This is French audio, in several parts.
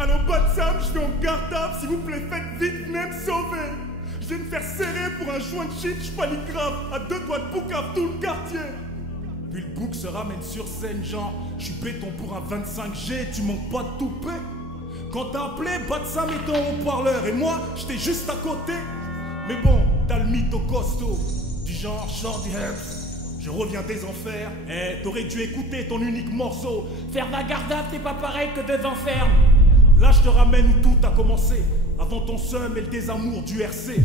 Allô, Batsam, je suis en garde à vue, s'il vous plaît, faites vite, venez me sauver. Je viens me faire serrer pour un joint de shit, je panique grave, à 2 doigts de bouc à tout le quartier. Puis le bouc se ramène sur scène, genre, je suis béton pour un 25G, tu manques pas de toupet. Quand t'as appelé, Batsam était en haut-parleur, et moi, j'étais juste à côté. Mais bon, t'as le mytho costaud, du genre Shorty Herbs. Je reviens des enfers, t'aurais dû écouter ton unique morceau. Faire la garde à vue, c'est pas pareil que des enfermes. Là je te ramène où tout a commencé, avant ton seum et le désamour du RC.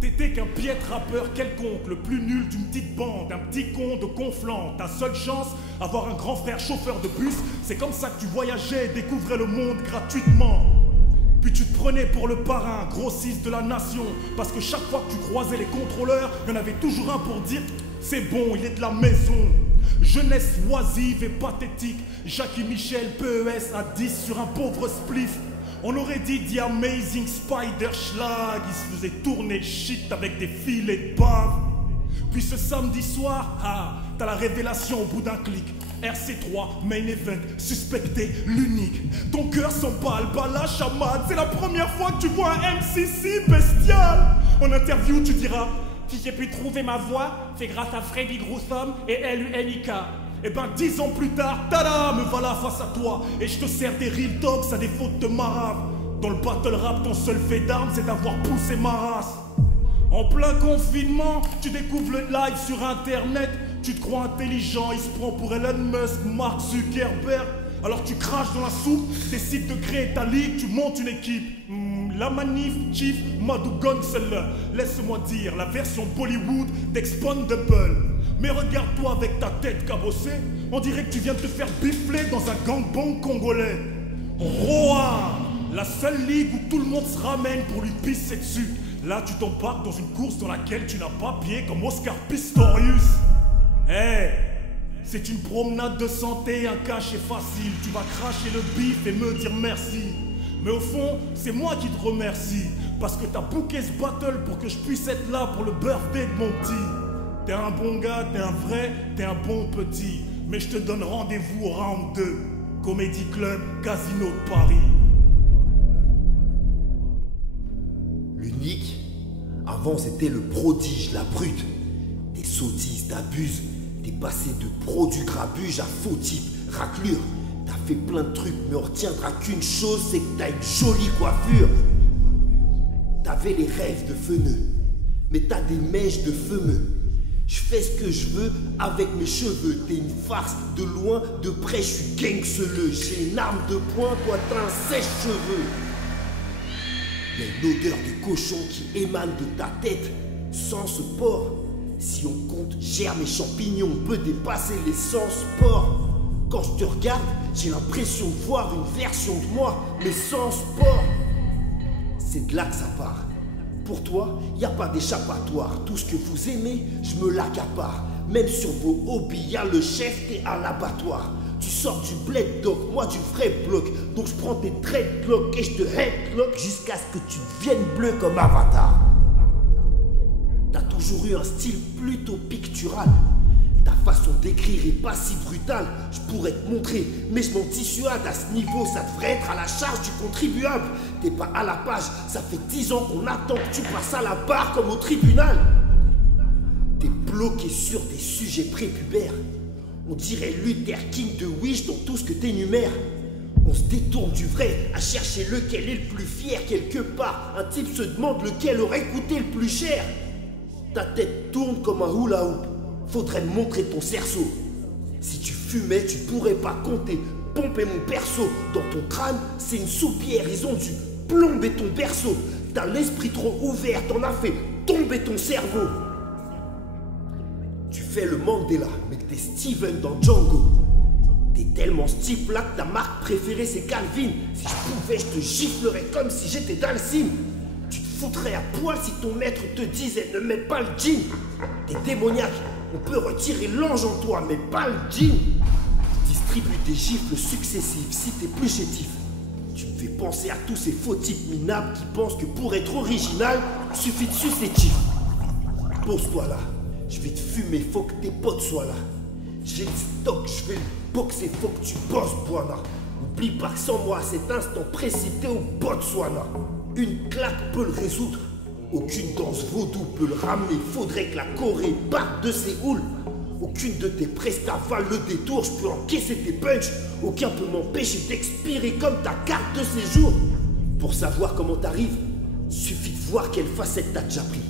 T'étais qu'un piètre rappeur quelconque, le plus nul d'une petite bande, un petit con de Conflans. Ta seule chance, avoir un grand frère chauffeur de bus, c'est comme ça que tu voyageais et découvrais le monde gratuitement. Puis tu te prenais pour le parrain, grossiste de la nation, parce que chaque fois que tu croisais les contrôleurs, il y en avait toujours un pour dire « c'est bon, il est de la maison ». Jeunesse oisive et pathétique, Jackie Michel, PES à 10 sur un pauvre spliff. On aurait dit The Amazing Spider Schlag, il se faisait tourner le shit avec des filets de bave. Puis ce samedi soir, t'as la révélation au bout d'un clic. RC3, main event, suspecté, l'unique. Ton cœur s'emballe, la chamade, c'est la première fois que tu vois un MC si bestial. En interview, tu diras: si j'ai pu trouver ma voix, c'est grâce à Freddy Grusom et LUNIK. Et ben 10 ans plus tard, tada, me voilà face à toi. Et je te sers des real talks à défaut de te marave. Dans le battle rap, ton seul fait d'armes, c'est d'avoir poussé ma race. En plein confinement, tu découvres le live sur internet. Tu te crois intelligent, il se prend pour Elon Musk, Mark Zuckerberg. Alors tu craches dans la soupe, décides de créer ta ligue, tu montes une équipe. La Manif, Chief, Madou Gunseller. Laisse-moi dire, la version Bollywood d'Expandable. Mais regarde-toi avec ta tête cabossée, on dirait que tu viens de te faire bifler dans un gangbang congolais. Roar, la seule ligue où tout le monde se ramène pour lui pisser dessus. Là tu t'embarques dans une course dans laquelle tu n'as pas pied comme Oscar Pistorius. C'est une promenade de santé, un cachet facile. Tu vas cracher le bif et me dire merci. Mais au fond, c'est moi qui te remercie, parce que t'as booké ce battle pour que je puisse être là pour le birthday de mon petit. T'es un bon gars, t'es un vrai, t'es un bon petit. Mais je te donne rendez-vous au round 2. Comedy Club, Casino de Paris. L'unique, avant c'était le prodige, la brute. Des sottises, t'abuses. T'es passé de pro du grabuge à faux type, raclure. T'as fait plein de trucs, mais on retiendra qu'une chose, c'est que t'as une jolie coiffure. T'avais les rêves de feneux, mais t'as des mèches de fumeux. Je fais ce que je veux avec mes cheveux. T'es une farce, de loin, de près, je suis gangseleux. J'ai une arme de poing, toi t'as un sèche-cheveux. Il y a une odeur de cochon qui émane de ta tête. Sans ce porc, si on compte germes et champignons, on peut dépasser les sens porc. Quand je te regarde, j'ai l'impression de voir une version de moi, mais sans sport. C'est de là que ça part. Pour toi, y a pas d'échappatoire. Tout ce que vous aimez, je me l'accapare. Même sur vos hobbies, y a le chef, t'es à l'abattoir. Tu sors du bled doc, moi du vrai bloc. Donc je prends tes dreadlocks et je te headlock jusqu'à ce que tu deviennes bleu comme Avatar. T'as toujours eu un style plutôt pictural. Ta façon d'écrire est pas si brutale, je pourrais te montrer, mais je m'en dissuade. À ce niveau, ça devrait être à la charge du contribuable. T'es pas à la page, ça fait 10 ans qu'on attend que tu passes à la barre comme au tribunal. T'es bloqué sur des sujets prépubères. On dirait Luther King de Wish dans tout ce que t'énumères. On se détourne du vrai, à chercher lequel est le plus fier quelque part. Un type se demande lequel aurait coûté le plus cher. Ta tête tourne comme un hula hoop. Faudrait me montrer ton cerceau. Si tu fumais, tu pourrais pas compter. Pomper mon perso. Dans ton crâne, c'est une soupière. Ils ont dû plomber ton berceau. T'as l'esprit trop ouvert, t'en as fait tomber ton cerveau. Tu fais le Mandela, mais t'es Steven dans Django. T'es tellement ce type-là que ta marque préférée c'est Calvin. Si je pouvais, je te giflerais comme si j'étais Dalsim. Tu te foutrais à poil si ton maître te disait ne mets pas le jean. T'es démoniaque. On peut retirer l'ange en toi, mais pas le djinn. Distribue des gifles successives si t'es plus chétif. Tu me fais penser à tous ces faux types minables qui pensent que pour être original, suffit de susceptible. Pose-toi là, je vais te fumer, faut que tes potes soient là. J'ai le stock, je vais le boxer, faut que tu bosses, Boana. N'oublie pas que sans moi, à cet instant précis, t'es au Botswana. Une claque peut le résoudre. Aucune danse vaudou peut le ramener. Faudrait que la Corée parte de ses houles. Aucune de tes prestats valent le détour. Je peux encaisser tes punchs. Aucun peut m'empêcher d'expirer comme ta carte de séjour. Pour savoir comment t'arrives, suffit de voir quelle facette t'as déjà pris.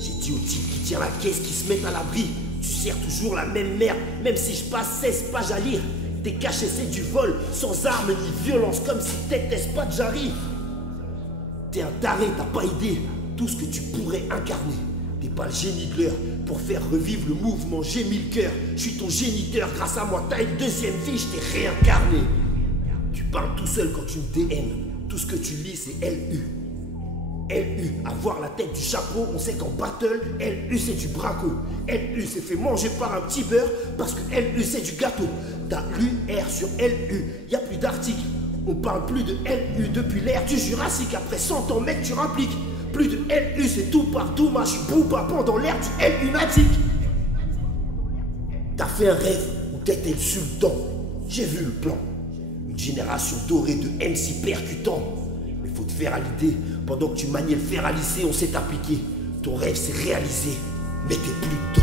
J'ai dit au type qui tient la caisse qui se met à l'abri. Tu sers toujours la même merde, même si je passe 16 pages à lire. T'es caché, c'est du vol, sans armes ni violence, comme si t'étais pas de Jarry. T'es un taré, t'as pas idée tout ce que tu pourrais incarner. T'es pas le génie de l'heure pour faire revivre le mouvement. J'ai mis le cœur, je suis ton géniteur. Grâce à moi, t'as une deuxième vie, je t'ai réincarné. Tu parles tout seul quand tu me DM. Tout ce que tu lis, c'est LU. LU, avoir la tête du chapeau, on sait qu'en battle, LU c'est du braco. LU s'est fait manger par un petit beurre parce que LU c'est du gâteau. T'as l'UR sur LU, y a plus d'articles. On parle plus de LU depuis l'ère du Jurassique. Après 100 ans, mec, tu rappliques. Plus de LU, c'est tout partout. Moi, je suis Booba pendant l'ère du LU natique. T'as fait un rêve où t'étais le sultan. J'ai vu le plan. Une génération dorée de MC percutants. Mais faut te faire à l'idée. Pendant que tu maniais le fer à lisser, on s'est appliqué. Ton rêve s'est réalisé. Mais t'es plus dedans.